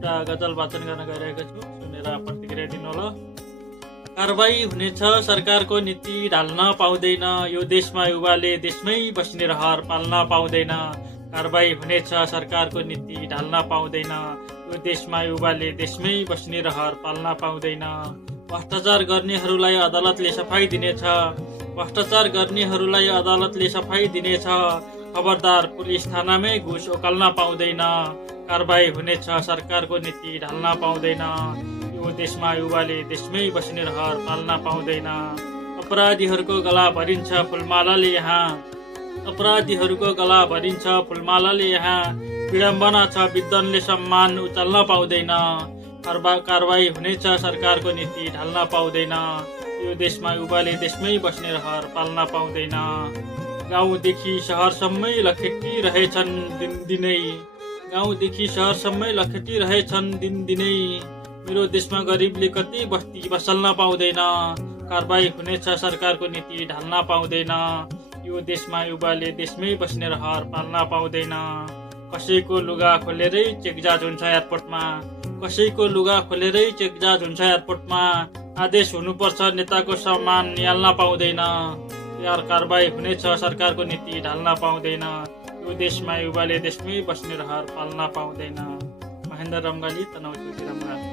एउटा गजल वाचन गर्न गइरहेको छु, सुनेर प्रतिक्रिया दिनुहोला। कारबाही हुनेछ सरकारको नीति ढाल्न पाउँदैन, यो देशमा युवाले देशमै बस्ने रहर पाल्न पाउँदैन। कारबाही हुनेछ सरकारको नीति ढाल्न पाउँदैन, यो देशमा युवाले देशमै बस्ने रहर पाल्न पाउँदैन। भ्रष्टाचार गर्नेहरूलाई अदालतले सफाई दिनेछ, भ्रष्टाचार गर्नेहरूलाई अदालतले सफाई दिनेछ। खबरदार पुलिस थानामै घुस उकाल्न पाउँदैन, कारबाही हुनेछ सरकारको नीति ढाल्न पाउँदैन, यो देशमा युवाले देशमै बस्ने रहर पाल्न पाउँदैन। अपराधीहरूको गला भरिन्छ फुलमालाले यहाँ, अपराधीहरूको गला भरिन्छ फुलमालाले यहाँ। विडम्बना छ विद्वानले सम्मान उचाल्न पाउँदैन, कारबाही हुनेछ सरकारको नीति ढाल्न पाउँदैन, यो देशमा युवाले देशमै बस्ने रहर पाल्न पाउँदैन। गाउँदेखि सहरसम्मै लखेटिरहेछन् दिनदिनै, गाउँदेखि सहरसम्मै लखेटिरहेछन् दिनदिनै। मेरो देशमा गरिबले कति बस्ती बसल्न पाउँदैन, कारबाही हुनेछ सरकारको नीति ढाल्न पाउँदैन, यो देशमा युवाले देशमै बस्ने रहर पाल्न पाउँदैन। कसैको लुगा खोलेरै चेकजाज हुन्छ एयरपोर्टमा, कसैको लुगा खोलेरै चेकजाज हुन्छ एयरपोर्टमा। आदेश हुनुपर्छ नेताको सम्मान निहाल्न पाउँदैन, यार कारबाही हुनेछ सरकारको नीति ढाल्न पाउँदैन, यो देशमा युवाले देशमै बस्ने रहर पाल्न पाउँदैन। महेन्द्र रङ्गाली, तनहुँ ज्योति रङ्गाली।